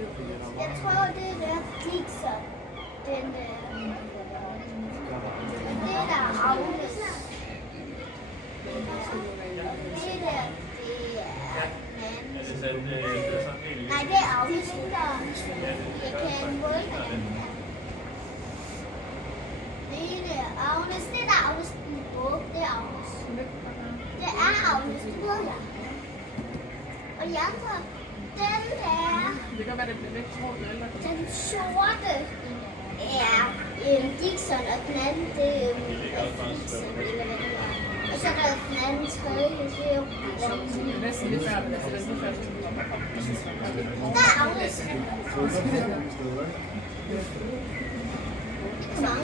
Jeg tror, det er der Dixon. Den, det er der Agnes. Det der, det er Nancy. Nej, det er Agnes. Jeg kan måle den. Det er Agnes. Det er der Agnes. Det er Agnes. Det er Agnes, det ved jeg. Og de andre, den der... Det kan være, det bliver væk, tror du, eller? Den sorte er Dixon, og den anden, det er Dixon, eller hvad det er. Og så er der den anden tredje, det er jo... Det er næsten lige færdigt, altså det er lige færdigt. Der er Agnes. Kom